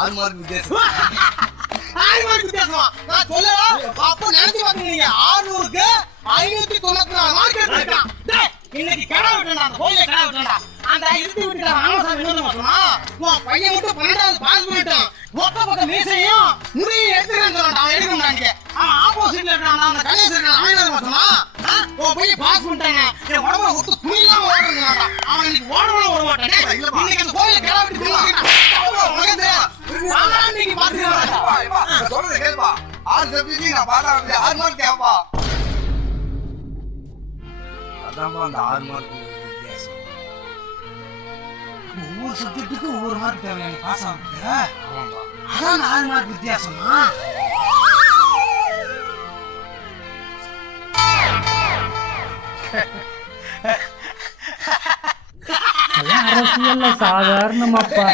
6 mark வித்தியாசம். 6 mark வித்தியாசமா? நான் சொல்ல அப்ப நினைச்சு பாத்தீங்க 600க்கு 594 மார்க் எடுத்துட்டான். டேய் இன்னைக்கு கடை விட்டடா, அந்த கோயிலே கடை விட்டடா. அந்த இருந்து விட்டுடா ராமசாமி என்ன சொன்னா, உன் பையன் மட்டும் 12வது பாஸ் பண்ணிட்டான். மொத்த பக்கம் மீசையும் முடியும் எடுத்துறேன்னு சொன்னான். அவன் எடுக்க மாட்டாங்க. அவன் ஆப்போசிட்ல இருக்கான், அந்த கணேசன் இருக்கான். அவன் என்ன சொன்னா, உன் பையன் பாஸ் பண்ணிட்டாங்க. என் உடம்புல ஒட்டு துணிலாம் ஓடுறான்டா. அவன் இன்னைக்கு ஓடவே ஓட மாட்டானே. இன்னைக்கு அந்த கோயிலே கடை விட்டு இன்னைக்கு பாத்துக்கலாம். சொல்றது கேள்பா. 6 சப்ஜெக்ட் நான் பாஸ் ஆகுது. 6 மார்க் கேப்பா. அதான்ப்பா அந்த 6 மார்க் வித்தியாசம். ஒவ்வொரு சப்ஜெக்ட்டுக்கும் ஒவ்வொரு மார்க் தேவை பாஸ் ஆகுது. ஆமாப்பா. அதான் 4 மார்க் வித்தியாசமா? அரசியல்ல சாதாரணமாப்பா.